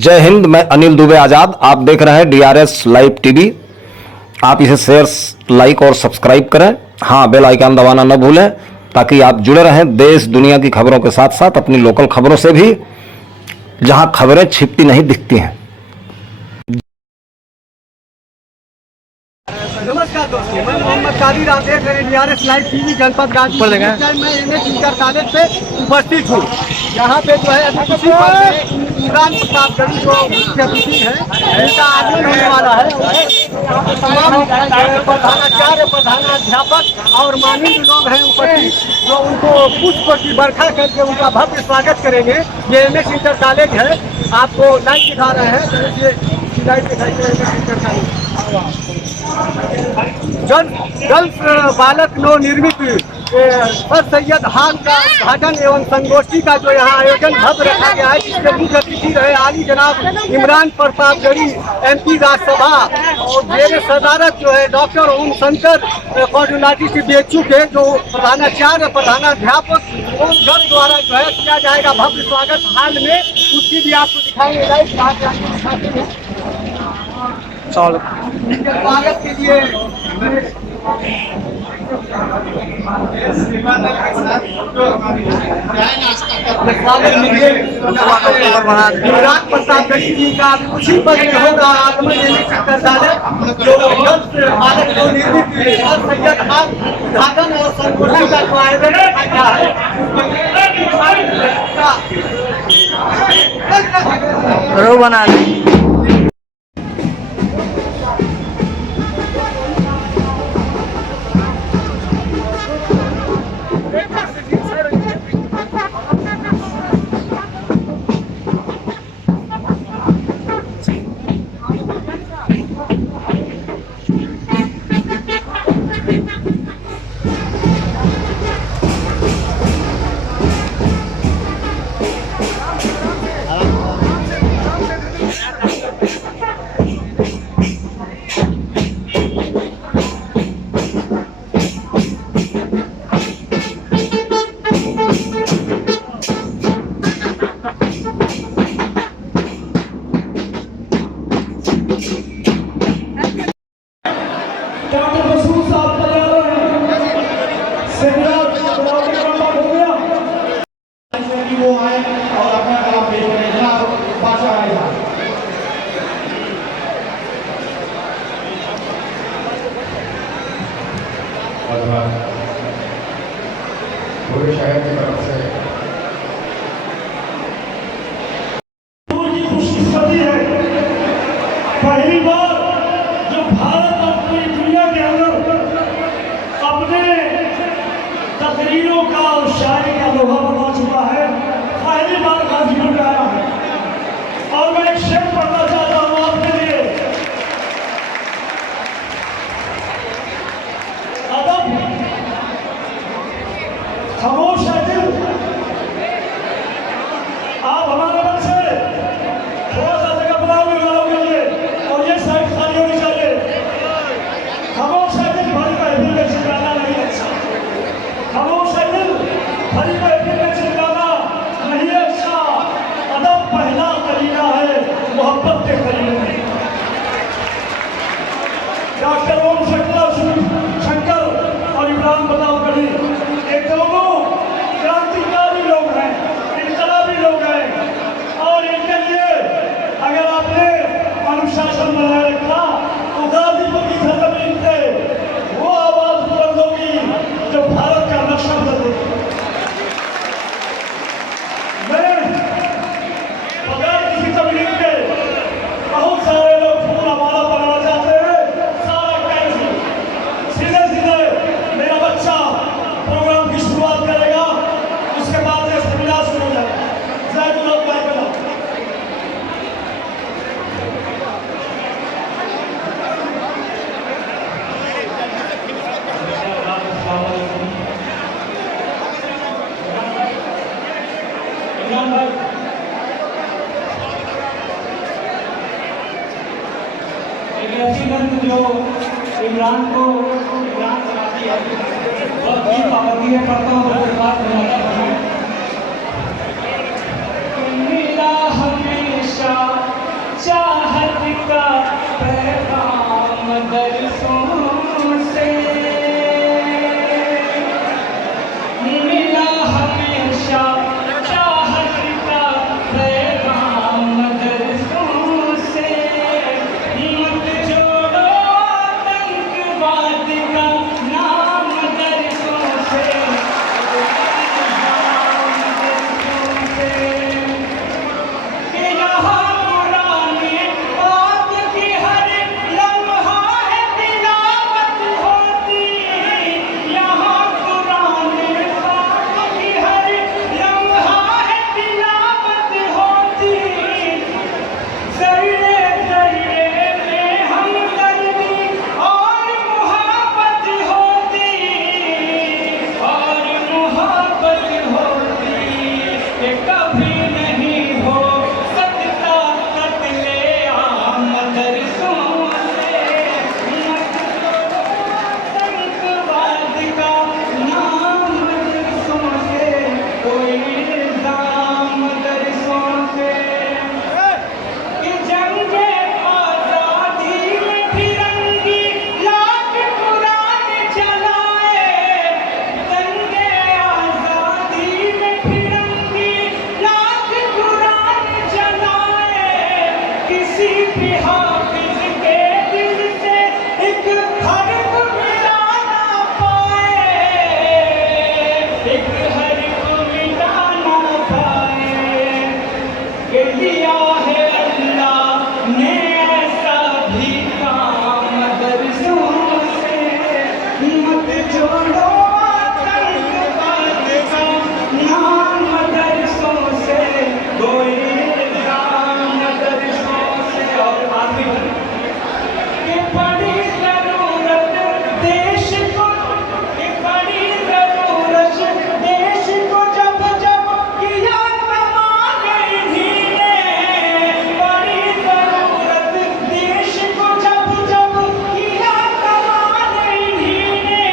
जय हिंद। मैं अनिल दुबे आज़ाद। आप देख रहे हैं डीआरएस लाइव टीवी। आप इसे शेयर, लाइक और सब्सक्राइब करें। हाँ, बेल आइकन दबाना न भूलें ताकि आप जुड़े रहें देश दुनिया की खबरों के साथ साथ अपनी लोकल खबरों से भी, जहां खबरें छिपती नहीं दिखती हैं। नमस्कार दोस्तों, मैं मोहम्मद कादिर। आप देख रहे हैं डीआरएस लाइव टीवी जनपद गाजीपुर। मैं एमएस इंटर कॉलेज पे उपस्थित हूँ। यहाँ पे जो है अतिथि पद में इमरान प्रतापगढ़ी जो मुख्य अतिथि है, उनका आगमन होने वाला है। यहाँ पे तमाम प्रधानाचार्य, प्रधानाध्यापक और माननीय लोग हैं उपस्थित, जो उनको पुष्प की बरखा करके उनका भव्य स्वागत करेंगे। ये एमएस इंटर कॉलेज है, आपको लाइव दिखा रहे हैं। लाइव दिखाइए एमएस इंटर कॉलेज। गर्ल्स बालक नव निर्मित सर सैयद हॉल का उद्घाटन एवं संगोष्ठी का जो यहाँ आयोजन भव्य रखा गया है, जिसके मुख्य अतिथि रहे आली जनाब इमरान प्रतापगढ़ी एमपी राज्यसभा, और मेरे सदारत जो है डॉक्टर ओम शंकर कोऑर्डिनेटर बीएचयू के जो प्रधानाचार्य, प्रधानाध्यापक गण द्वारा जो है किया जाएगा भव्य स्वागत हाल में। उसकी भी आपको दिखाएंगे लाइव दिखाते हैं। स्वागत के लिए इमरान प्रतापगढ़ी जी का उसी पद में होगा आगमन। जो बालक को निर्मित सैयद खान उद्घाटन और संगोष्ठी का जो आयोजन किया है बना पूरे शहर की तरफ से की खुशकिस्मती है। पहली बार जो भारत और पूरी दुनिया के अंदर अपने तकरीरों का और शायरी का लोहा बना चुका है, पहली बार गाजीपुर में आया है। और मैं एक शेर पढ़ना चाहता हूँ आपके लिए। अदब खामोश है दिल। आप हमारे मन से थोड़ा सा जगह बनाओगे वालों के लिए, और ये साइड खाली होनी चाहिए। खामोश है दिल, भरी महफिल में चिल्लाना नहीं अच्छा। खामोश है दिल, भरी महफिल में चिल्लाना नहीं अच्छा। अदब पहला करीना है मोहब्बत के करीने में। डॉक्टर ओम शंकर और इमरान प्रतापगढ़ी एक दोनों क्रांतिकारी लोग हैं, इनकलाबी लोग हैं। और इनके लिए अगर आपने अनुशासन बनाए रखा तो गाजीपुर की सरजमीन पे वो आवाज बुलंद होगी जो भारत का नक्शा बदल देगी। मैं बगैर किसी तकलीफ के, बहुत सारे लोग फूल हमारा बनाना चाहते हैं, सारा कैंसिल। सीधे सीधे मेरा बच्चा प्रोग्राम की शुरुआत करेगा, उसके बाद ये सेमिनार शुरू हो जाएगा। जैदुल्लाह भाई बना एक ऐसी गंध जो इमरान को इमरान चलाती है, बहुत पाबंदी है करता हूँ उसके बाद मिला हमेशा का पैगाम दर्शों से मिला हमेशा चाहत का पैगाम दर्शों से मत जोड़ो आतंकवाद का नाम दर्शों से कि यहाँ पुराने बात की हर लम्हा है तिलावत होती, यहाँ पुराने बात की हर लम्हा है तिलावत होती, ज़र्रे ज़र्रे में हमदर्दी और मुहब्बत होती, और मुहब्बत होती कि कभी नहीं हो सकता कत्ले आम दर्शों से मत करो आतंकवाद का नाम दर्शों से कोई इल्जाम दर्शों से कि जंगे आज़ादी में फिरंगी लाख कुरान जलाए, जंगे आज़ादी में फिरंगी लाख कुरान जलाए, किसी भी हाफिज के दिल से एक हर्फ मिला ना पाए, एक हर्फ मिला ना पाए कि लिया है अल्लाह ने ऐसा भी काम दर्शों से मत जोड़ो आतंकवाद का नाम दर्शों से कोई इल्जाम दर्शों से। और आखिर कि बड़ी ज़रूरत देश को, कि बड़ी ज़रूरत देश को जब जब किया तमाम इन्हीं ने, बड़ी ज़रूरत देश को जब जब किया तमाम इन्हीं ने,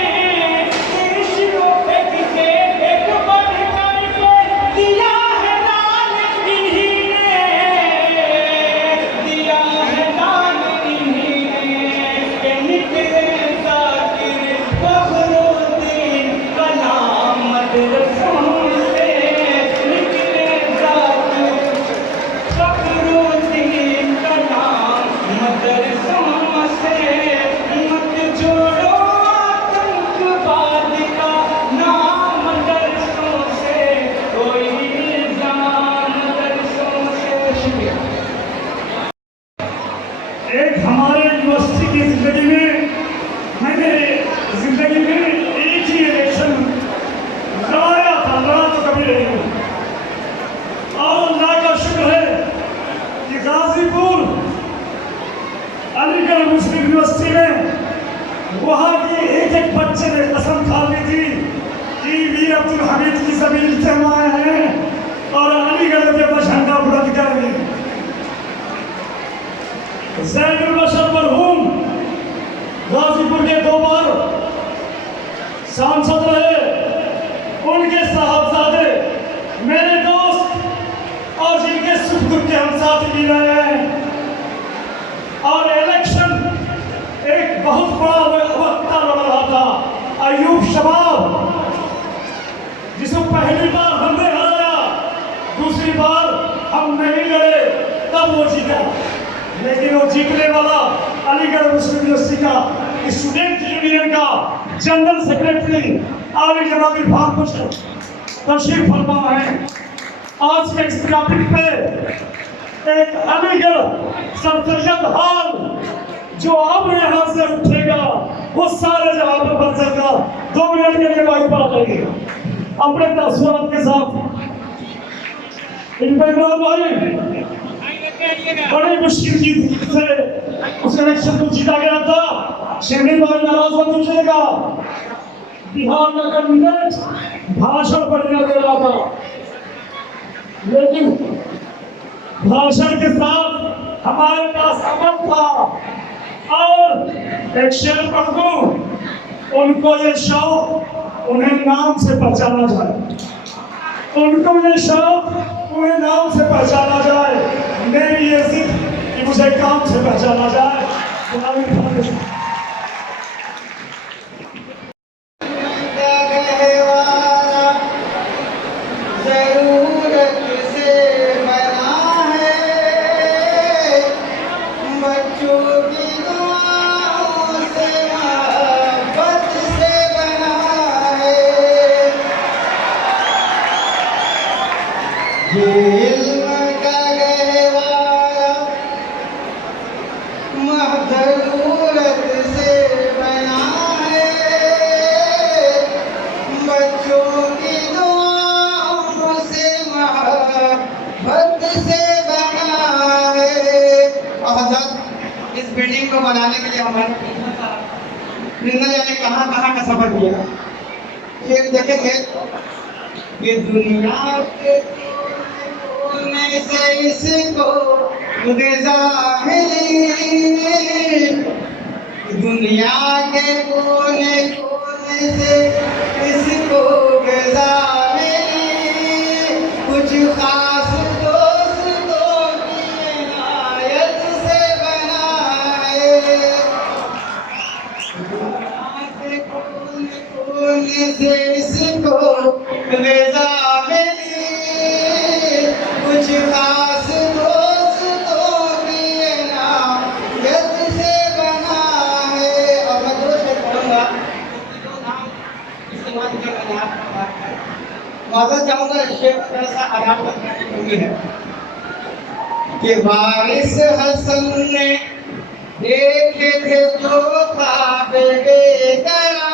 देश को एक से एक बढ़ कर के दिया है दान इन्हीं ने, दिया है दान इन्हीं ने कि निकले ज़ाकिर फ़खरुद्दीन कलाम मदरसों से, निकले ज़ाकिर फ़खरुद्दीन कलाम मदरसों से मत जोड़ो आतंकवाद का नाम दर्शों से कोई इल्जाम दर्शों से। शुक्रिया। एक हमारे यूनिवर्सिटी की जिंदगी में मैंने जिंदगी में एक ही इलेक्शन लड़ाया था, लड़ा तो कभी नहीं हूँ। और अल्लाह का शुक्र है कि गाजीपुर अलीगढ़ मुस्लिम यूनिवर्सिटी में वहाँ के एक एक बच्चे ने कसम खा ली थी कि वीर अब्दुल हमीद की जमीन से हम आए हैं और अलीगढ़ के बस झंडा बुलंद करेंगे। ज़ैनुल बशर मरहूम गाजीपुर के 2 बार सांसद रहे, उनके साहबजादे मेरे दोस्त और जिनके सुख दुख के हम साथ भी रहे हैं। और इलेक्शन एक बहुत बड़ा वक्ता लड़ रहा था, अयूब शबाब, जिसको पहली बार हमने हराया, दूसरी बार हम नहीं लड़े, तब वो जीता। लेकिन वो जीतने वाला अलीगढ़ मुस्लिम यूनिवर्सिटी का स्टूडेंट यूनियन का जनरल सेक्रेटरी आली जनाब इरफान बशर तशरीफ फरमा है। आज के इस टॉपिक पे एक अलीगढ़ सरसैयद हाल जो अब यहाँ से उठेगा वो सारे जहां पर बन जाएगा। 2 मिनट के लिए बाइक पर आएंगे अपने तस्वीर के साथ। इनमें भाई बड़ी मुश्किल जीत से उस इलेक्शन को जीता गया था। शेरनी भाई नाराज मत होइएगा, बिहार का कैंडिडेट भाषण पढ़ने दे रहा था, लेकिन भाषण के साथ हमारे पास अमल था। और एक शेर पढ़ दूं, उनको ये शौक उन्हें नाम से पहचाना जाए, उनको ये शौक उन्हें नाम से पहचाना जाए। मेरी ये जिद कि मुझे काम से पहचाना जाए। गुलामी फाउंडेशन। जरूरत से बना है, बच्चों की दुआओं से, मोहब्बत से बना है। ये इल्म का गहवारा जरूरत से बना है, बच्चों की दुआओं से, मोहब्बत से बना है। और हज़रत, इस बिल्डिंग को बनाने के लिए हमारे न जाने कहाँ कहाँ का सफर किया। फिर देखेंगे ये दुनिया के कोने से इसको ग़िज़ा मिली, दुनिया के कोने कोने से इसको ग़िज़ा मिली। कुछ खास दोस्तों की इनायत से बना है, दुनिया के कोने कोने से इसको ग़िज़ा मिली। कुछ खास दोस्तों की इनायत से बना है। और मैं दो शेर पढ़ूंगा, दो नाम इस्तेमाल कर मैंने आपको बात कर मदद चाहूंगा। शेर थोड़ा सा आराम करना जरूरी है कि वारिस हसन ने देखे थे जो ख्वाब बेकरार,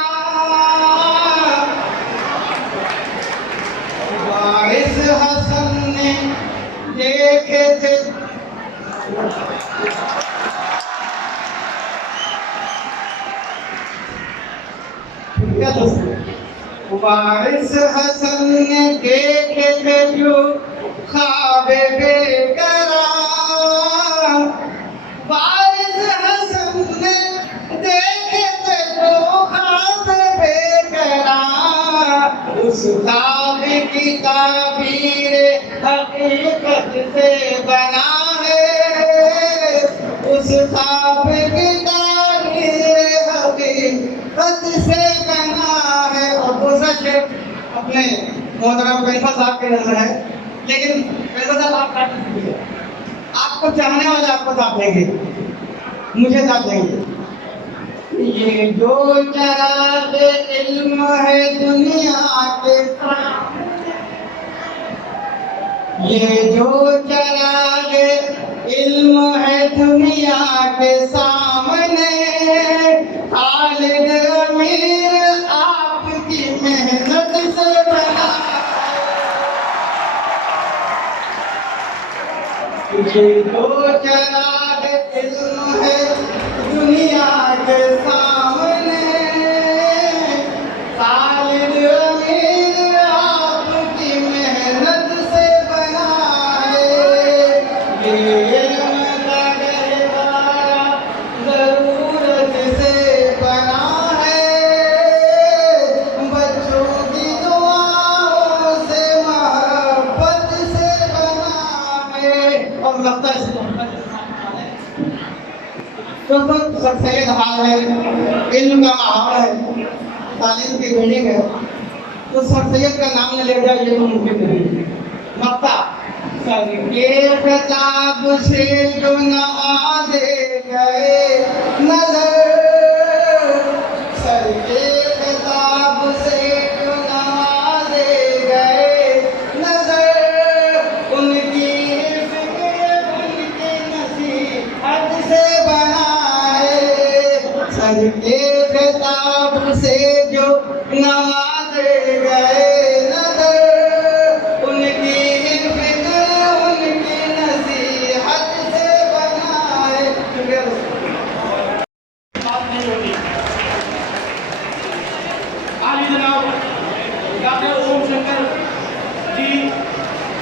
वारिस हसन ने देखे थे क्या दोस्तों, वारिस हसन ने देखे थे जो ख्वाब बेकरार, वारिस हसन ने देखे थे जो ख्वाब बेकरार। उस ख्वाब की ताबीर हकीकत से बना है, उस ख्वाब की ताबीर हकीकत से बना है। और दूसरा शेर अपने मोहतरम खलीफा साहब के नजर है, लेकिन खलीफा साहब आप काट दीजिए, आपको चाहने वाले आपको साथ देंगे, मुझे साथ देंगे। ये जो चराग इल्म है दुनिया के सामने, ये जो चराग इल्म है दुनिया के सामने, खालिद अमीर आपकी मेहनत से बना। ये जो चराग इल्म है दुनिया के सामने, खालिद अमीर आपकी मेहनत से बना है। ये इल्म का गहवारा जरूरत से बना है, बच्चों की दुआओं से, मोहब्बत से बना है। और लगता है तो सब सैयद हाल है, इल्म का माहौल है, तालीम की बिल्डिंग है, तो सर सैयद का नाम न ले जाए ये तो मुमकिन नहीं। मक्ता सर के खिताब से जो नवाजे गए नजर, सर के खिताब से जो नवाजे गए नजर, उनकी फिक्र उनकी नसीहत से बना है। सर के खिताब से जो नवाजे गए नजर, उनकी फिक्र उनकी नसीहत से बना है। बात नहीं होती। आली जनाब डॉक्टर ओम शंकर जी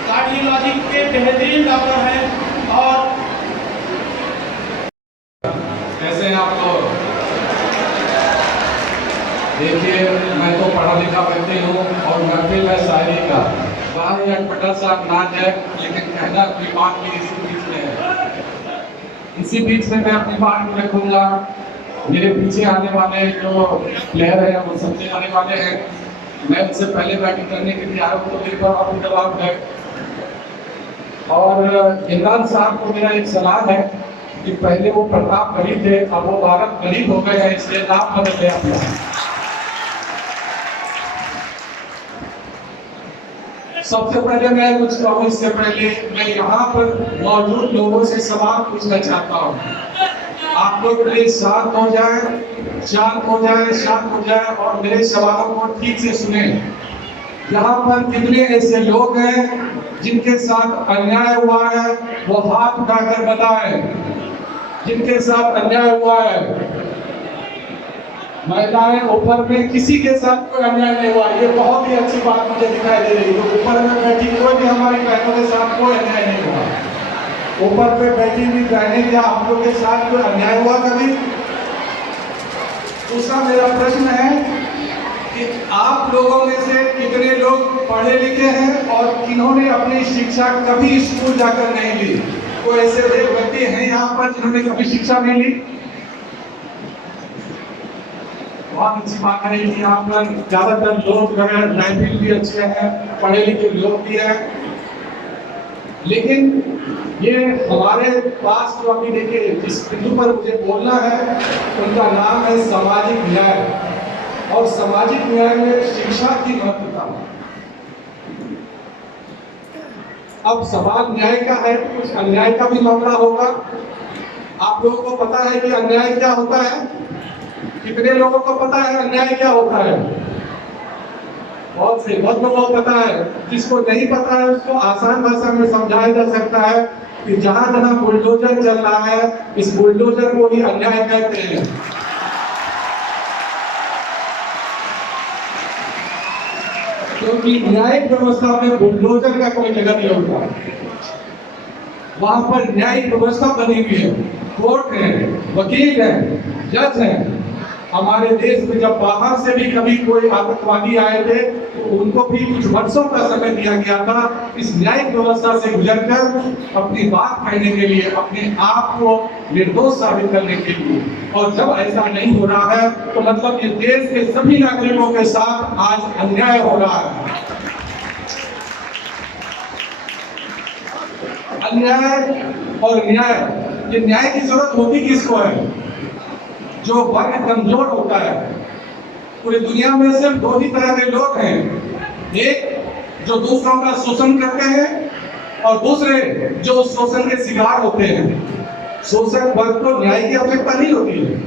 कार्डियोलॉजी के बेहतरीन डॉक्टर हैं। और कैसे हैं आप लोग? देखिए, मैं तो पढ़ा लिखा व्यक्ति हूँ और महफिल है शायरी का, बाहर अटपटा सा नाच है, लेकिन कहना कोई बात नहीं इसी बीच में है। इसी बीच में मैं अपनी बात को रखूंगा। मेरे पीछे आने वाले जो प्लेयर हैं वो सबसे आने वाले हैं। मैं उनसे पहले बैटिंग करने के लिए आया हूँ, तो मेरे पर आपको जवाब है। और इमरान साहब को मेरा एक सलाह है कि पहले वो प्रतापगढ़ी थे, अब वो भारत गरीब हो गए हैं, इसलिए नाम बदल गया अपना। सबसे पहले मैं कुछ कहूँ, इससे पहले मैं यहाँ पर मौजूद लोगों से सवाल पूछना चाहता हूँ। आप लोग प्लीज शांत हो जाए, शांत हो जाए, शांत हो जाए और मेरे सवालों को ठीक से सुने। यहाँ पर कितने ऐसे लोग हैं जिनके साथ अन्याय हुआ है, वो हाथ उठाकर बताएं। जिनके साथ अन्याय हुआ है, महिलाएं ऊपर में किसी के साथ कोई अन्याय नहीं हुआ, ये बहुत ही अच्छी बात मुझे दिखाई दे रही है। तो ऊपर में बैठी कोई भी हमारी बहनों के साथ कोई अन्याय नहीं हुआ। ऊपर पे बैठी हुई बहनें, क्या आप लोग के साथ कोई अन्याय हुआ कभी? दूसरा मेरा प्रश्न है कि आप लोगों में से कितने लोग पढ़े लिखे हैं और किन्होंने अपनी शिक्षा कभी स्कूल जाकर नहीं ली? कोई ऐसे व्यक्ति हैं यहाँ पर जिन्होंने कभी शिक्षा नहीं ली? बहुत अच्छी बात है कि यहाँ पर ज्यादातर लोग लाइब्रेरी भी अच्छे हैं, पढ़े लिखे लोग भी हैं। लेकिन ये हमारे पास जो अभी देखिए जिस बिंदु पर मुझे बोलना है उनका नाम है सामाजिक न्याय। और सामाजिक न्याय में शिक्षा की महत्वता। अब सवाल न्याय का है, कुछ अन्याय का भी मामला होगा। आप लोगों को पता है कि अन्याय क्या होता है? कितने लोगों को पता है अन्याय क्या होता है? बहुत लोगों को पता है। जिसको नहीं पता है उसको आसान भाषा में समझाया जा सकता है कि जहां जहां बुलडोजर चल रहा है, इस बुलडोजर को ही अन्याय कहते हैं। क्योंकि न्यायिक व्यवस्था में बुलडोजर का कोई जगह नहीं होता। वहां पर न्यायिक व्यवस्था बनी हुई है, कोर्ट है, वकील है, जज है। हमारे देश में जब बाहर से भी कभी कोई आतंकवादी आए थे तो उनको भी कुछ वर्षों का समय दिया गया था इस न्यायिक व्यवस्था से गुजरकर अपनी बात कहने के लिए, अपने आप को निर्दोष साबित करने के लिए। और जब ऐसा नहीं हो रहा है तो मतलब ये देश के सभी नागरिकों के साथ आज अन्याय हो रहा है। अन्याय और न्याय, ये न्याय की जरूरत होती किसको है? जो वर्ग कमजोर होता है। पूरी दुनिया में सिर्फ दो ही तरह के लोग हैं, एक जो दूसरों का शोषण करते हैं और दूसरे जो उस शोषण के शिकार होते हैं। शोषक वर्ग को न्याय की आवश्यकता नहीं होती है।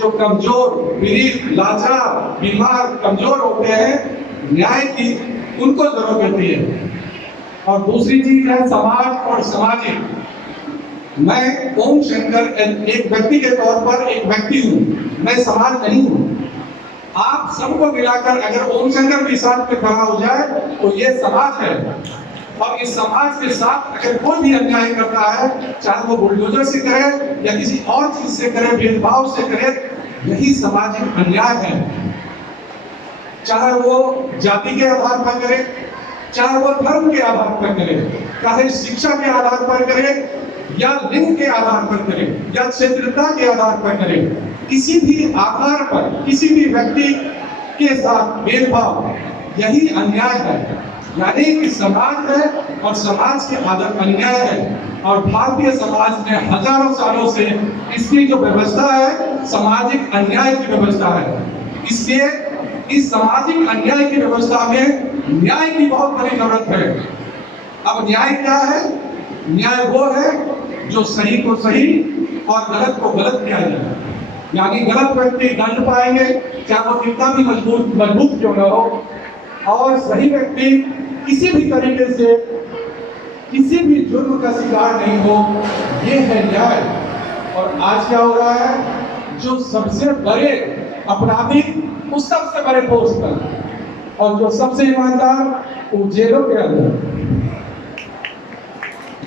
जो कमजोर, पीड़ित, लाचार, बीमार, कमजोर होते हैं, न्याय की उनको जरूरत होती है। और दूसरी चीज है समाज और सामाजिक। मैं ओम शंकर एक व्यक्ति के तौर पर एक व्यक्ति हूँ, मैं समाज नहीं हूँ। आप सबको मिलाकर अगर ओम शंकर के साथ में खड़ा हो जाए तो ये समाज है। और इस समाज के साथ अगर कोई भी अन्याय करता है, चाहे वो बुलडोजर से करे या किसी और चीज से करे, भेदभाव से करे, यही सामाजिक अन्याय है। चाहे वो जाति के आधार पर करे, चाहे वो धर्म के आधार पर करे, चाहे शिक्षा के आधार पर करे या लिंग के आधार पर करे या क्षेत्रता के आधार पर करे, किसी भी आधार पर किसी भी व्यक्ति के साथ भेदभाव, यही अन्याय है। यानी कि समाज है और समाज के आधार अन्याय है। और भारतीय समाज में हजारों सालों से इसकी जो व्यवस्था है सामाजिक अन्याय की व्यवस्था है। इसलिए इस सामाजिक अन्याय की व्यवस्था में न्याय की बहुत बड़ी जरूरत है। अब न्याय क्या है? न्याय वो है जो सही को सही और गलत को गलत किया जाए। यानी गलत व्यक्ति दंड पाएंगे, चाहे वो कितना भी मजबूत क्यों न हो, और सही व्यक्ति किसी भी तरीके से किसी भी जुर्म का शिकार नहीं हो। ये है न्याय। और आज क्या हो रहा है? जो सबसे बड़े अपराधी उस सबसे बड़े पोस्ट पर, और जो सबसे ईमानदार वो जेलों के अंदर।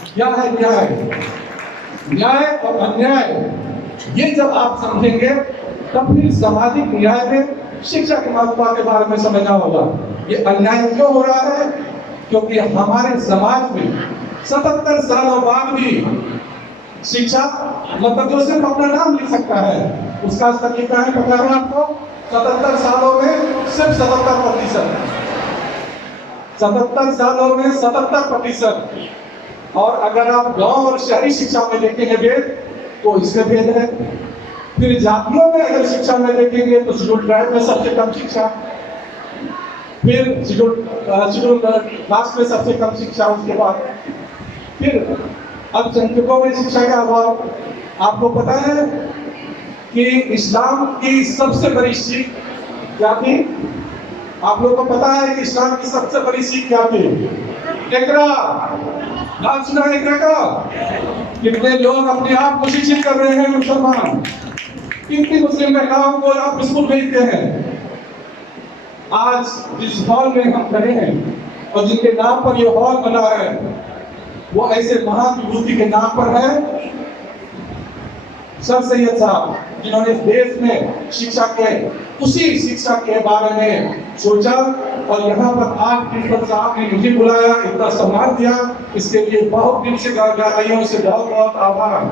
क्या है न्याय? न्याय और अन्याय, ये जब आप समझेंगे तब फिर सामाजिक न्याय में शिक्षा की महत्वता के बारे में समझना होगा। ये अन्याय क्यों हो रहा है? क्योंकि हमारे समाज में 77 सालों बाद भी शिक्षा मतलब जो सिर्फ अपना नाम लिख सकता है, उसका स्तर कितना है पता है आपको? 77 सालों में सिर्फ 77%। 77 सालों में 77%। और अगर आप गांव और शहरी शिक्षा में देखेंगे भेद, तो इसमें भेद है। फिर जातियों में अगर शिक्षा में देखेंगे तो शेड्यूल ट्राइब में सबसे कम शिक्षा, फिर शेड्यूल कास्ट में सबसे कम शिक्षा, उसके बाद फिर अल्पसंख्यकों में शिक्षा का अभाव। आपको पता है कि इस्लाम की सबसे बड़ी सीख क्या थी? आप लोगों को पता है कि इस्लाम की सबसे बड़ी सीख क्या थी? इकरा। नाम सुना है इकरा का? कितने लोग अपने आप को शिक्षित कर रहे हैं मुसलमान? कितने मुस्लिम महिलाओं को आप स्कूल भेजते हैं? आज जिस हॉल में हम खड़े हैं और जिनके नाम पर यह हॉल बना है, वो ऐसे महान विभूति के नाम पर है, सर सैयद साहब, जिन्होंने इस देश में शिक्षा के उसी शिक्षा के बारे में सोचा। और यहाँ पर आज प्रिंसिपल साहब ने मुझे बुलाया, इतना सम्मान दिया, इसके लिए बहुत दिल से गवाहियों से बहुत बहुत आभार।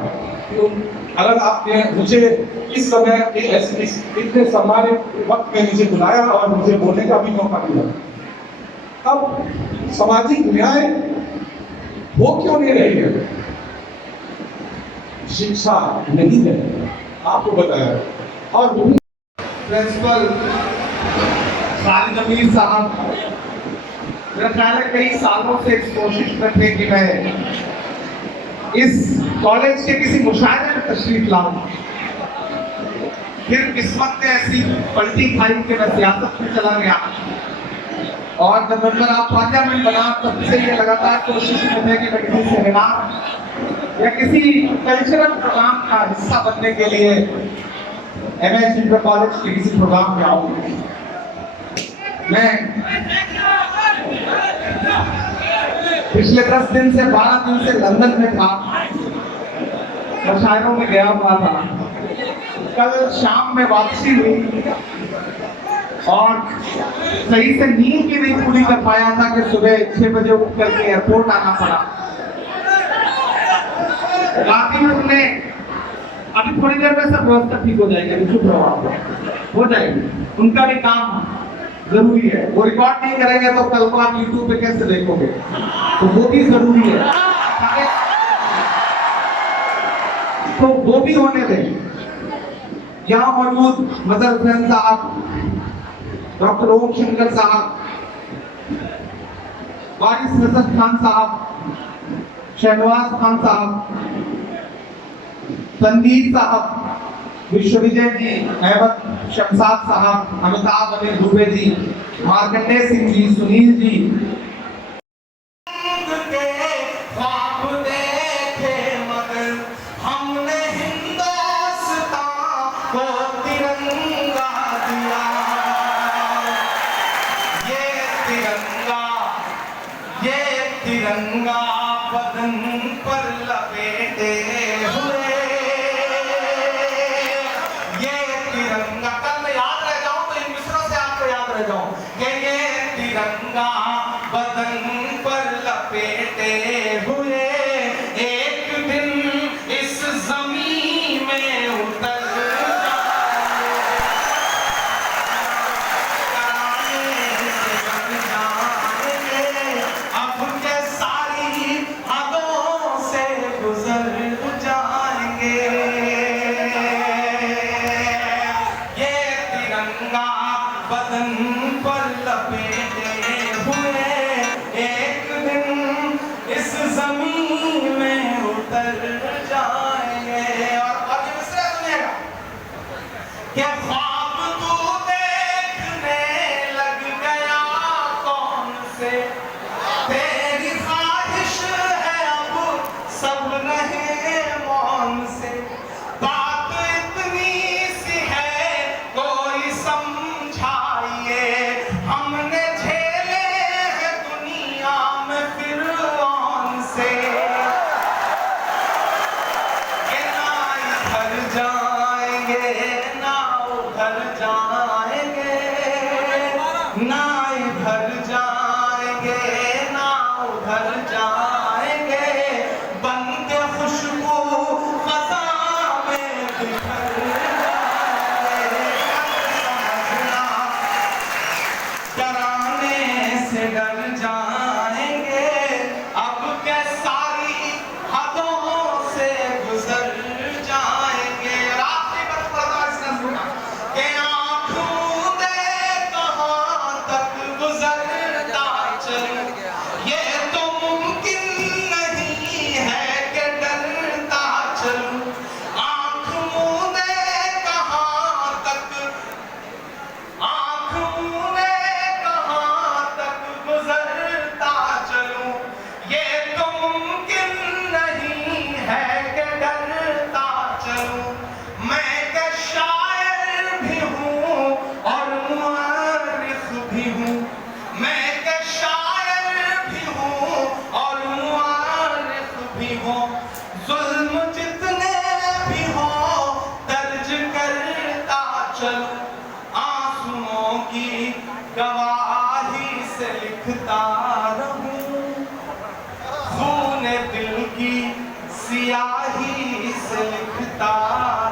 तो अगर आपने मुझे इस समय इतने सम्मानित वक्त में मुझे बुलाया और मुझे बोलने का भी मौका दिया, अब सामाजिक न्याय वो क्यों नहीं रही है? शिक्षा नहीं है, आपको बताया। और प्रिंसिपल खालिद अमीर साहब, मेरा ख्याल है कई सालों से इस कोशिश में थे कि मैं इस कॉलेज के किसी मुशायरे में तशरीफ लाऊं। फिर किस्मत ने ऐसी पलटी खाई कि मैं सियासत में चला गया, और जब मेंबर ऑफ पार्लियामेंट बना तब से ये लगातार कोशिश में थे कि मैं किसी सेमिनार या किसी कल्चरल प्रोग्राम का हिस्सा बनने के लिए एमएस इंटर कॉलेज के किसी प्रोग्राम में आऊं। मैं पिछले 10 दिन से 12 दिन से लंदन में था, मुशायरों में गया हुआ था। कल शाम में वापसी हुई और सही से नींद भी नहीं पूरी कर पाया था कि सुबह 6 बजे उठ करके एयरपोर्ट आना पड़ा। गाजीपुर ने अभी थोड़ी देर में सब व्यवस्था ठीक हो जाएगी, चुप रहो आप, हो जाएगी। उनका भी काम जरूरी है, वो रिकॉर्ड नहीं करेंगे तो कल को आप यूट्यूब पे कैसे देखोगे, तो वो भी जरूरी है, तो वो भी होने दें। यहाँ मौजूद मजहर हुसैन साहब, डॉक्टर ओम शंकर साहब, वारिस हसन खान साहब, शहनवाज खान साहब, तनवीर साहब, विश्वविजय जी, अहमद शमशाद साहब, अमिताभ अनिल दुबे जी, मार्कंडेय सिंह जी, सुनील जी, तिरंगा बदन पर लपेटे हुए, ये तिरंगा, कल मैं याद रह जाऊं तो इन मिसरों से आपको याद रह जाऊं कि ये तिरंगा बदन पर लपेटे हुए एक दिन इस जमीन में उतर बदन पर लपेटे हुए एक दिन इस जमीन में उतर जाएंगे। और ये मिसरा सुनिएगा कि ख्वाब तू देखने लग गया कौन से, तेरी ख्वाहिश है अब सब रहे मौन से, बात इतनी सी है कोई समझाइए, हमने झेले हैं दुनिया में फिरौन से, कि ना इधर जाएंगे ना उधर जाएंगे, ना इधर जाएंगे ना उधर जाएंगे, बन के खुशबू की गवाही से लिखता रहूं, खून दिल की सियाही से लिखता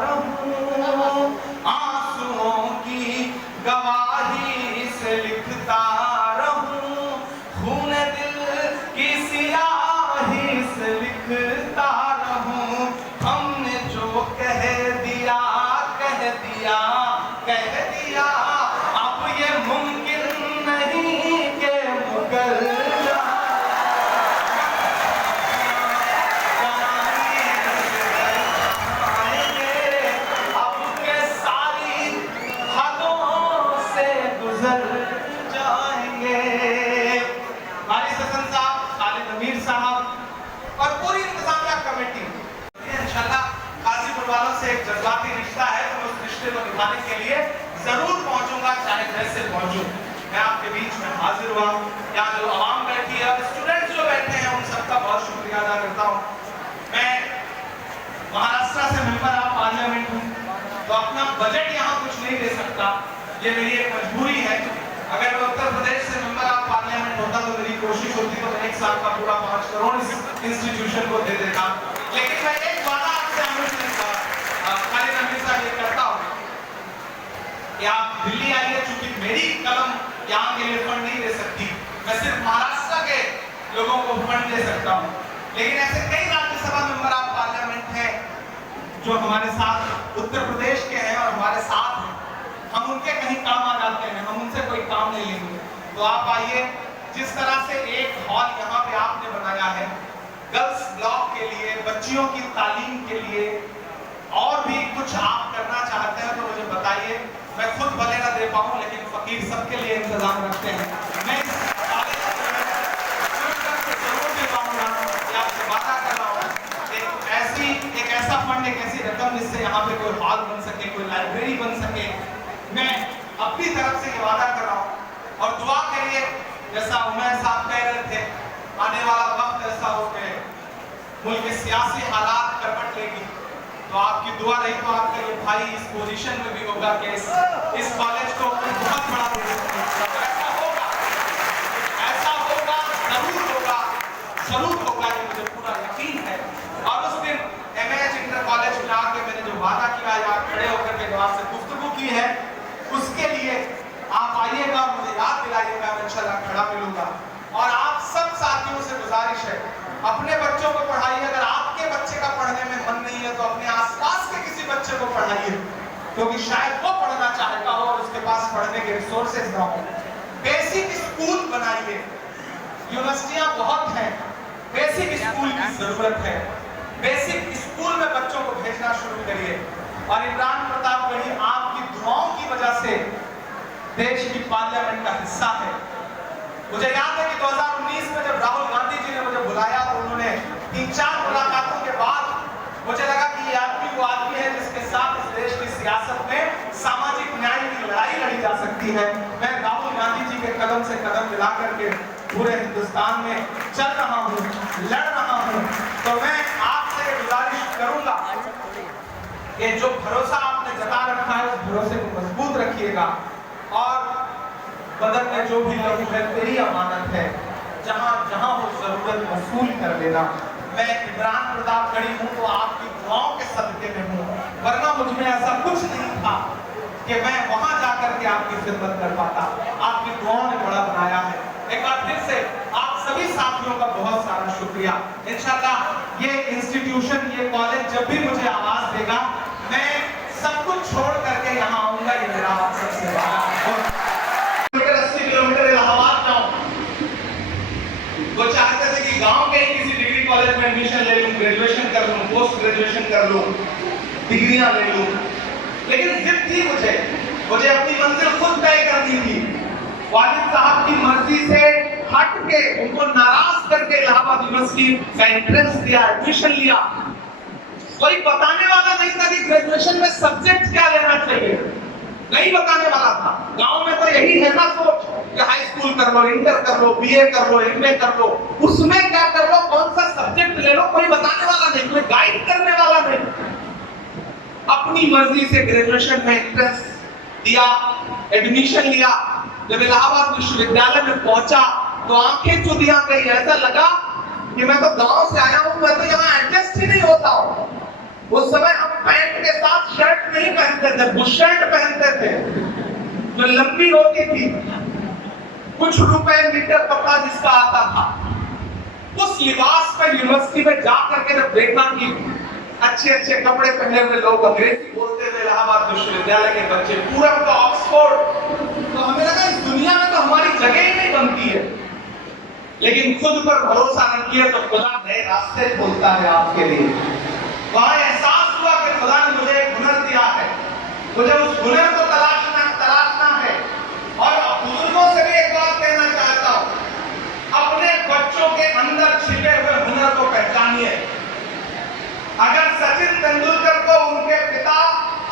रहूं, आंसुओं की गवाही से लिखता रहूं, खून दिल की सियाही से लिखता रहूं। हमने जो कह दिया अब ये मुमकिन नहीं कि मुगल अब के सारी हदों से गुजर जाएंगे। हमारी ससन साहब, खालिद अमीर साहब और पूरी इंतजामिया कमेटी इंशाल्लाह गाजीपुर वालों से एक जज्बाती रिश्ता है, तो उस रिश्ते को निभाने के लिए जरूर पहुंचूंगा, चाहे जैसे पहुंचूं। मैं आपके बीच में हाजिर हुआ। यहाँ जो आवाम बैठी है और स्टूडेंट्स जो बैठे हैं उन सबका बहुत शुक्रिया अदा करता हूँ। मैं महाराष्ट्र से मेंबर ऑफ पार्लियामेंट हूँ, तो अपना बजट यहाँ कुछ नहीं दे सकता, ये मेरी एक मजबूरी है। अगर मैं उत्तर प्रदेश से मेंबर ऑफ पार्लियामेंट होता तो मेरी कोशिश होती तो मैं 1 साल का पूरा 5 करोड़ इस इंस्टीट्यूशन को दे देता। लेकिन मैं एक वादा आपसे खालिद अमीर साहब ये करता हूँ कि आप दिल्ली आइए, चूंकि मेरी कलम यहाँ के लिए फंड नहीं दे सकती, मैं सिर्फ महाराष्ट्र के लोगों को फंड दे सकता हूँ। लेकिन ऐसे कई राज्यसभा मेंबर ऑफ पार्लियामेंट हैं जो हमारे साथ उत्तर प्रदेश के हैं और हमारे साथ हैं, हम उनके कहीं काम आ जाते हैं, हम उनसे कोई काम नहीं लेंगे। तो आप आइए, जिस तरह से एक हॉल यहाँ पे आपने बनाया है गर्ल्स ब्लॉक के लिए, बच्चियों की तालीम के लिए, और भी कुछ आप करना चाहते हैं तो मुझे बताइए। मैं खुद भले ना दे पाऊं, लेकिन फकीर सबके लिए इंतजाम रखते हैं। मैं इस कॉलेज से जरूर दे पाऊंगा, ये आपसे वादा कर रहा हूँ। एक ऐसा फंड, एक ऐसी रकम जिससे यहाँ पे कोई हॉल बन सके, कोई लाइब्रेरी बन सके, मैं अपनी तरफ से ये वादा कर रहा हूँ। और दुआ करिए, जैसा उमर साहब कह रहे थे, आने वाला वक्त ऐसा हो कि मुल्क के सियासी हालात करवट लेगी, तो आपकी दुआ रही तो आपका ये भाई इस पोजीशन में भी होगा कि इस कॉलेज को बहुत बड़ा दे सकते हैं। ऐसा होगा, जरूर होगा, ये मुझे पूरा यकीन है। और उस दिन एमएच इंटर कॉलेज में आके मैंने जो वादा किया या खड़े होकर के जो आपसे गुफ्तगू की है, उसके लिए आप आइएगा, मुझे याद दिलाइएगा, मैं इंशाल्लाह खड़ा मिलूंगा। और आप सब साथियों से गुजारिश है, अपने बच्चों को पढ़ाइए। अगर आपके बच्चे का पढ़ने में मन नहीं है तो अपने आसपास के किसी बच्चे को पढ़ाइए, क्योंकि शायद वो पढ़ना चाहता हो और उसके पास पढ़ने के रिसोर्सेज ना हो। बेसिक स्कूल बनाइए, यूनिवर्सिटियां बहुत हैं, बेसिक स्कूल की जरूरत है। बेसिक स्कूल में बच्चों को भेजना शुरू करिए। और इमरान प्रतापगढ़ी आपकी दुआओं की वजह से देश की पार्लियामेंट का हिस्सा है। मुझे याद है कि 2019 में जब राहुल गांधी जी ने मुझे बुलाया तो उन्होंने 3-4 मुलाकातों के बाद मुझे लगा कि ये आदमी वो आदमी है जिसके साथ इस देश की सियासत में सामाजिक न्याय की लड़ाई लड़ी जा सकती है। मैं राहुल गांधी जी के कदम से कदम मिला करके पूरे हिंदुस्तान में चल रहा हूँ, लड़ रहा हूँ। तो मैं आपसे गुजारिश करूंगा कि जो भरोसा आपने जता रखा है उस भरोसे को मजबूत रखिएगा। और बदन में जो भी लहू है तेरी अमानत है, जहां जहां वो जरूरत वसूल कर लेना। मैं इमरान प्रतापगढ़ी हूं तो आपकी दुआओं के सदके में हूं, वरना मुझ में ऐसा कुछ नहीं था कि मैं वहां जाकर के आपकी खिदमत कर पाता। आपकी दुआओं ने बड़ा बनाया है। एक बार फिर से आप सभी साथियों का बहुत सारा शुक्रिया। इंशाल्लाह ये इंस्टीट्यूशन, ये कॉलेज जब भी मुझे आवाज देगा, मैं सब कुछ छोड़ करके यहाँ आऊंगा। ये मेरा आप सबसे वादा है। 80 किलोमीटर इलाहाबाद जाऊं, वो चाहते थे कि गांव के ही किसी डिग्री कॉलेज में एडमिशन ले लूं, ग्रेजुएशन कर लूं, पोस्ट ग्रेजुएशन कर लूं, डिग्रियां ले लूं। लेकिन जिद थी मुझे अपनी मंजिल खुद तय करनी थी। वालिद साहब की मर्जी से हट के, उनको नाराज करके इलाहाबाद यूनिवर्सिटी का एंट्रेंस दिया, एडमिशन लिया। कोई बताने वाला नहीं था कि ग्रेजुएशन में सब्जेक्ट क्या लेना चाहिए, नहीं बताने वाला था। गांव में तो यही है ना सोच कि हाई स्कूल कर लो, इंटर कर लो, बीए कर लो, एमए कर लो, उसमें क्या कर लो, कौन सा सब्जेक्ट ले लो, कोई बताने वाला नहीं, कोई गाइड करने वाला नहीं। अपनी मर्जी से ग्रेजुएशन में एंट्रेंस दिया, एडमिशन लिया, जब इलाहाबाद विश्वविद्यालय में पहुंचा तो आंखें चुदियां गई, ऐसा लगा कि मैं तो गांव से आया हूं, मैं तो यहाँ एडजस्ट ही नहीं होता हूं। उस समय हम पैंट के साथ शर्ट नहीं पहनते थे, बुशर्ट पहनते थे जो लंबी होती थी, कुछ रुपए मीटर कपड़ा जिसका आता था। उस लिबास पर यूनिवर्सिटी में जाकर के जब देखा कि अच्छे अच्छे कपड़े पहने हुए लोग अंग्रेजी बोलते थे, इलाहाबाद विश्वविद्यालय के बच्चे, पूरा का ऑक्सफोर्ड, तो हमें लगा इस दुनिया में तो हमारी जगह ही नहीं बनती है। लेकिन खुद पर भरोसा रखिए तो खुदा नए रास्ते खोलता है आपके लिए। वहां एहसास हुआ कि खुदा ने मुझे एक हुनर दिया है, मुझे उस हुनर को तलाशना है। और बुजुर्गों से भी एक बात कहना चाहता हूं, अपने बच्चों के अंदर छिपे हुए हुनर को पहचानिए। अगर सचिन तेंदुलकर को उनके पिता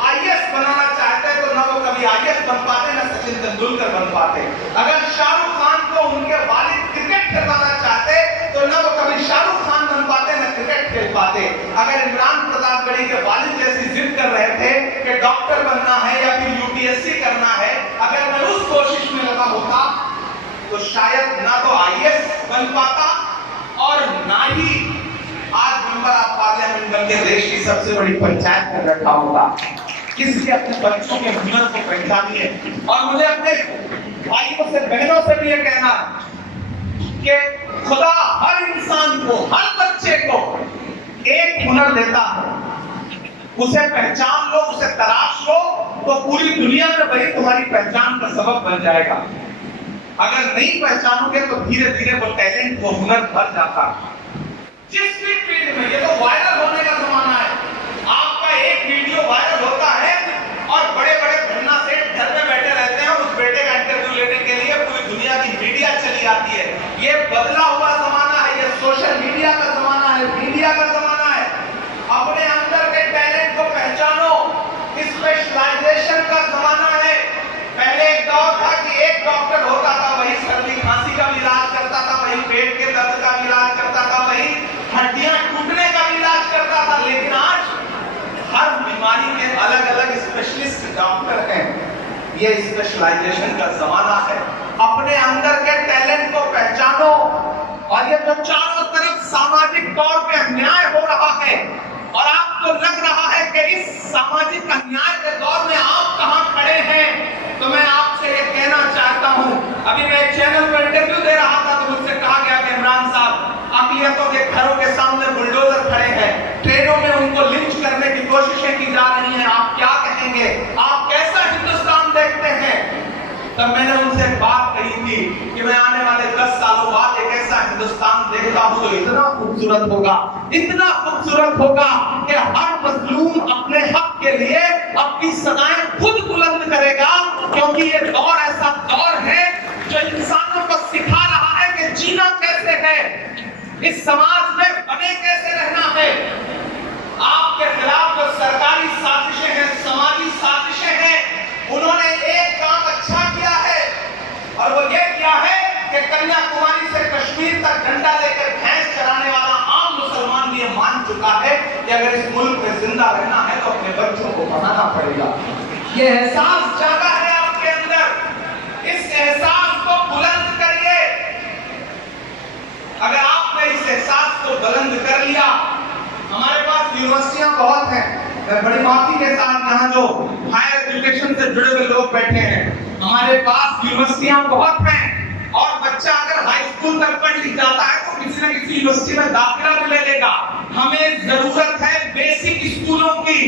आईएएस बनाना चाहते तो ना वो कभी आईएएस बन पाते, ना सचिन तेंदुलकर बन पाते। अगर शाहरुख खान को उनके वालिद क्रिकेट खिलाना चाहते तो ना वो कभी शाहरुख खान बन पाते, ना क्रिकेट खेल पाते। अगर इमरान प्रतापगढ़ी के वालिद जैसी जिद कर रहे थे कि डॉक्टर बनना है या फिर यूपीएससी करना है, अगर मैं उस कोशिश में लगा होता तो शायद ना तो आईएएस बन पाता और ना ही आज मेंबर ऑफ पार्लियामेंट बन के देश की सबसे बड़ी पंचायत में बैठा होगा। इसलिए अपने बच्चों के हुनर को पहचानिए। और मुझे अपने भाइयों से बहनों से भी ये कहना कि खुदा हर इंसान को, हर बच्चे को एक हुनर देता है, उसे पहचान लो, उसे तलाश लो, तो पूरी दुनिया में वही तुम्हारी पहचान का सबब बन जाएगा। अगर नहीं पहचानोगे तो धीरे धीरे वो टैलेंट, वो हुनर भर जाता है। जिस भी फील्ड में, ये तो वायरल होने का जमाना है, आपका एक वीडियो वायरल होता है और बड़े बड़े धन्ना सेठ घर में बैठे रहते हैं उस बेटे का इंटरव्यू लेने के लिए, पूरी दुनिया की मीडिया चली आती है। ये बदला हुआ जमाना है, ये सोशल मीडिया का जमाना है, मीडिया का जमाना है। अपने अंदर के टैलेंट को पहचानो, स्पेशलाइजेशन का जमाना है। पहले एक दौर था कि एक डॉक्टर होता था, वही सर्दी खांसी का भी इलाज करता था, वही पेट के दर्द का भी इलाज करता था, वही हड्डियां टूटने का भी इलाज करता था। लेकिन आज हर बीमारी के अलग अलग स्पेशलिस्ट डॉक्टर हैं। ये स्पेशलाइजेशन का जमाना है। अपने अंदर के टैलेंट को पहचानो। और ये जो चारों तरफ सामाजिक तौर पे अन्याय हो रहा है और आपको लग रहा है कि इस सामाजिक अन्याय के दौर में आप कहां खड़े हैं, तो मैं आपसे ये कहना चाहता हूं। अभी मैं एक चैनल पर इंटरव्यू दे रहा था तो मुझसे कहा गया कि इमरान साहब, अक़लियतों के घरों के सामने बुलडोजर खड़े हैं, ट्रेनों में उनको लिंच करने की कोशिशें की जा रही हैं, आप क्या कहेंगे, आप कैसा हिंदुस्तान देखते हैं? तब मैंने उनसे बात कही थी कि मैं आने वाले 10 सालों बाद एक ऐसा हिंदुस्तान देखता हूं जो इतना खूबसूरत होगा, इतना खूबसूरत होगा कि हर मजलूम अपने हक के लिए अपनी सदाएं खुद बुलंद करेगा। क्योंकि ये दौर ऐसा दौर है जो इंसानों को सिखा रहा है कि जीना कैसे है, इस समाज में बने कैसे रहना है। आपके खिलाफ जो सरकारी साजिशें हैं, समाजी साजिशें हैं, उन्होंने एक काम अच्छा किया है और वो ये किया है कि कन्याकुमारी से कश्मीर तक डंडा लेकर भैंस चराने वाला आम मुसलमान भी मान चुका है कि अगर इस मुल्क में जिंदा रहना है तो अपने बच्चों को पढ़ाना पड़ेगा। ये एहसास जागा है आपके अंदर, इस एहसास को बुलंद करिए। अगर आपने इस एहसास को बुलंद कर लिया, हमारे पास यूनिवर्सिटियां बहुत हैं, मैं बड़ी माफी के साथ यहाँ जो हायर एजुकेशन से जुड़े हुए लोग बैठे हैं, हमारे पास यूनिवर्सिटियां बहुत हैं और बच्चा अगर हाई स्कूल तक पढ़ लिख जाता है तो किसी न किसी यूनिवर्सिटी में दाखिला भी ले लेगा। हमें जरूरत है बेसिक स्कूलों की,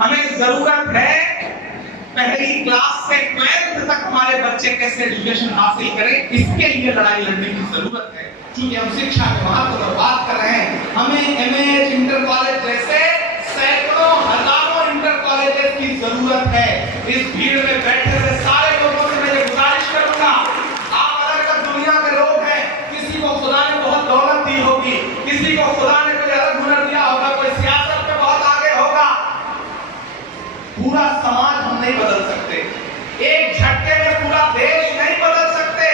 हमें जरूरत है पहली क्लास से 12th तक हमारे बच्चे कैसे एजुकेशन हासिल करें, इसके लिए लड़ाई लड़ने की जरूरत है। क्योंकि हम शिक्षा के महत्व पर बात कर रहे हैं, हमें एमए, इंटर कॉलेज जैसे सैकड़ों हजारों इंटर कॉलेजेस की जरूरत है। इस भीड़ में बैठे हुए सारे लोगों से मैं ये गुजारिश करूंगा, आप अलग दुनिया के लोग हैं, किसी को खुदा ने बहुत दौलत दी होगी, किसी को खुदा ने कोई अलग हुनर दिया होगा, कोई सियासत में बहुत आगे होगा। पूरा समाज हम नहीं बदल सकते, एक झटके में पूरा देश नहीं बदल सकते।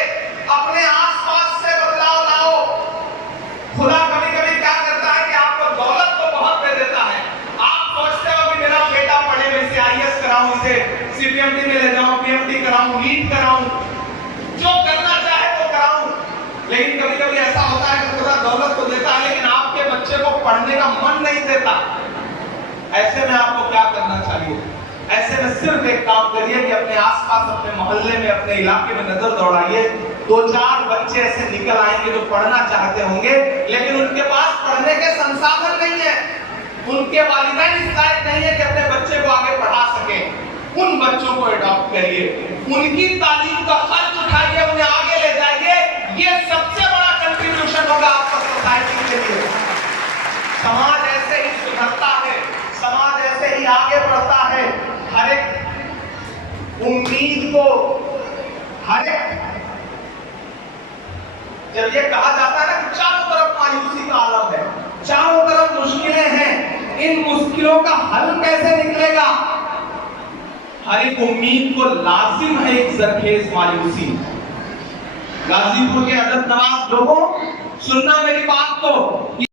अपने आसपास से बदलाव लाओ। खुदा कभी कभी क्या करता है कि आपको दौलत तो बहुत दे देता है, आप सोचते हो कि मेरा बेटा पढ़े, मैं इसे आईएएस कराऊं, इसे सीपीएमटी में ले जाऊं, पीएमटी कराऊं, नीट कराऊं, जो करना चाहे तो कराऊं। लेकिन कभी कभी ऐसा होता है कि खुदा दौलत तो देता है लेकिन आपके बच्चे को पढ़ने का मन नहीं देता। ऐसे में आपको क्या करना चाहिए? ऐसे में सिर्फ एक काम करिए कि अपने आसपास, अपने मोहल्ले में, अपने इलाके में नजर दौड़ाइए। 2-4 बच्चे ऐसे निकल आएंगे जो पढ़ना चाहते होंगे लेकिन उनके पास पढ़ने के संसाधन नहीं है, उनके वालिदैन इस लायक नहीं है कि अपने बच्चे को आगे पढ़ा सके। उन बच्चों को अडॉप्ट करिए, उनकी तालीम का खर्च उठाइए, उन्हें आगे ले जाइए। ये सबसे बड़ा कंट्रीब्यूशन होगा आपका सोसाइटी के लिए। समाज ऐसे ही सुधरता है, समाज ऐसे ही आगे बढ़ता है। हर एक उम्मीद को, हर एक, जब ये कहा जाता है ना कि चारों तरफ मायूसी का आलम है, चारों तरफ मुश्किलें हैं, इन मुश्किलों का हल कैसे निकलेगा? हर एक उम्मीद को लाजिम है एक जरखेज मायूसी। गाजीपुर के अदब नवाज लोगों, सुनना मेरी बात को।